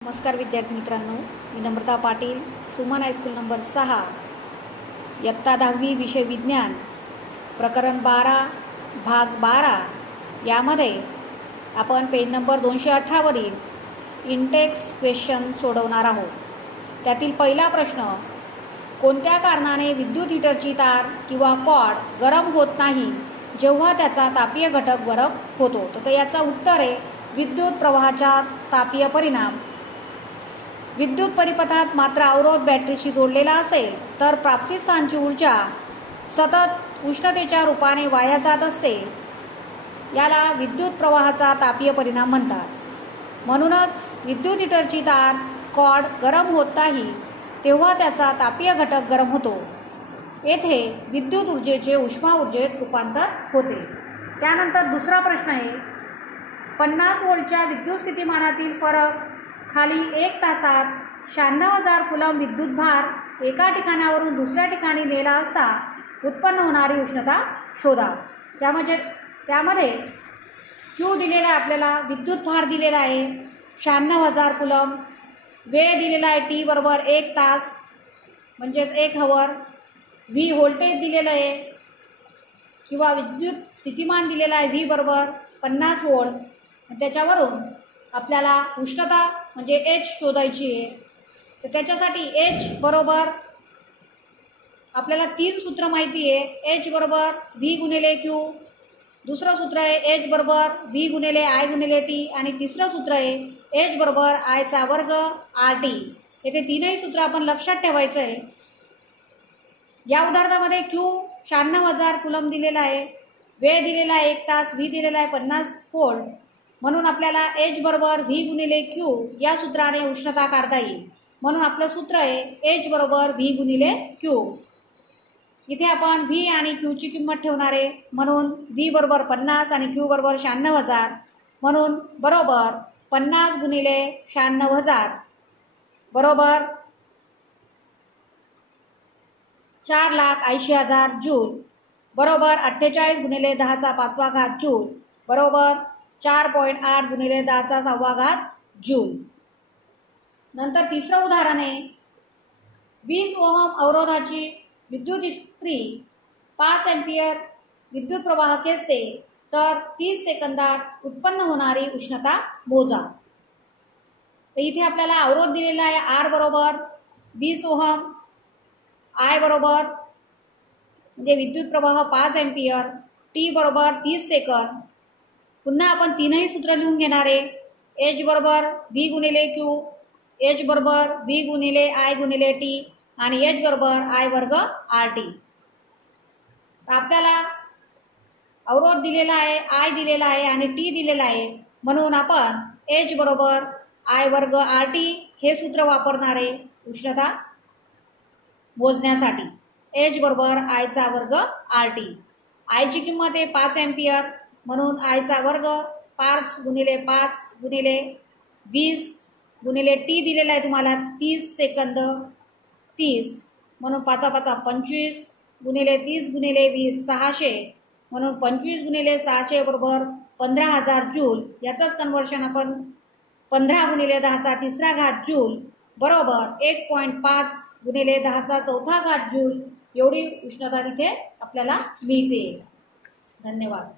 नमस्कार विद्यार्थी मित्रांनो, मी नम्रता पाटील, सुमन हायस्कूल नंबर 6, इयत्ता 10वी, विषय विज्ञान, प्रकरण 12, भाग 12 यामध्ये आपण पेज नंबर 218 वरील इंटेक्स क्वेश्चन सोडवणार आहोत। त्यातील पहिला प्रश्न, कोणत्या कारणाने विद्युत हीटरची तार किंवा कॉर्ड गरम होत नाही जेव्हा त्याचा तापीय घटक गरम होतो? तर याचा उत्तर आहे विद्युत प्रवाहाचा तापीय परिणाम। विद्युत परिपथात मात्र अवरोध बॅटरीशी जोडलेला असेल तर प्राप्तिस्थानची ऊर्जा सतत उष्णतेच्या रूपाने वाया जात असते। याला विद्युत प्रवाहाचा तापीय परिणाम म्हणतात। म्हणूनच विद्युत हीटरची तार कॉर्ड गरम होत नाही तेव्हा त्याचा तापीय घटक गरम होतो। येथे विद्युत ऊर्जेचे उष्मा ऊर्जेत रूपांतर होते। त्यानंतर दुसरा प्रश्न आहे, 50 व्होल्टच्या विद्युत स्थितिमानातील फरक खाली 1 तासात 96,000 कुलम विद्युत भार एका ठिकाणावरून दुसऱ्या ठिकाणी नेला असता उत्पन्न होणारी उष्णता शोधा। त्यामध्ये Q दिलेला आहे, आपल्याला विद्युत भार दिलेला आहे 96,000 कुलम, वेळ दिलेला आहे T बरोबर 1 तास म्हणजेच 1 हवर, V व्होल्टेज दिलेलं आहे किंवा विद्युत स्थितिमान दिलेला आहे V बरोबर 50 व्होल्ट। त्याच्यावरून आपल्याला उष्णता म्हणजे H शोधायची आहे। तर त्याच्यासाठी H बरोबर आपल्याला 3 सूत्र माहिती आहे। H बरोबर V गुणिले Q, दुसरं सूत्र आहे H बरोबर V गुणिले I गुणिले T आणि तिसरं सूत्र आहे H बरोबर I चा वर्ग RT। येथे तीनही सूत्र आपण लक्षात ठेवायचं आहे। या उदाहरणामध्ये Q 96,000 कुलम दिलेला आहे, वेळ दिलेला आहे 1 तास, V दिलेला आहे 50 व्होल्ट, म्हणून आपल्याला H बरोबर V गुणिले Q या सूत्राने उष्णता काढता येईल। म्हणून आपलं सूत्र आहे H बरोबर V गुणिले Q। इथे आपण V आणि Q ची किंमत ठेवणार आहे, म्हणून V बरोबर 50 आणि Q बरोबर 96,000, म्हणून बरोबर 50 गुणिले 96,000 बरोबर 4,80,000 जूल बरोबर 48 गुणिले 10⁵ जूल बरोबर 4.8 गुणिले 10⁶ जूल। नंतर तिसरं उदाहरण आहे, 20 ओहम अवरोधाची विद्युत इस्त्री 5 एम्पियर विद्युत प्रवाह खेचते तर 30 सेकंदात उत्पन्न होणारी उष्णता मोजा। तर इथे आपल्याला अवरोध दिलेला आहे R बरोबर 20 ओहम, I बरोबर म्हणजे विद्युत प्रवाह 5 एम्पियर, T बरोबर 30 सेकंद। पुन्हा आपण तीनही सूत्र लिहून घेणार आहे, H बरोबर V गुणिले Q, H बरोबर V गुणिले I गुणिले T आणि H बरोबर I वर्ग RT। तर आपल्याला अवरोध दिलेला आहे, I दिलेला आहे आणि T दिलेला आहे, म्हणून आपण H बरोबर I वर्ग RT हे सूत्र वापरणार आहे उष्णता मोजण्यासाठी। H बरोबर I चा वर्ग RT। I ची किंमत आहे 5 एम्पियर, म्हणून I चा वर्ग 5 गुणिले 5 गुणिले 20 गुणिले T दिलेला आहे तुम्हाला 30 सेकंद 30, म्हणून 5 5 25 गुणिले 30 गुणिले 20 600, म्हणून 25 गुणिले 600 बरोबर 15,000 जूल। याचाच कन्वर्शन आपण 15 गुणिले 10⁻³ जूल बरोबर 1.5 गुणिले 10⁴ जूल एवढी उष्णता तिथे आपल्याला मिळते। धन्यवाद।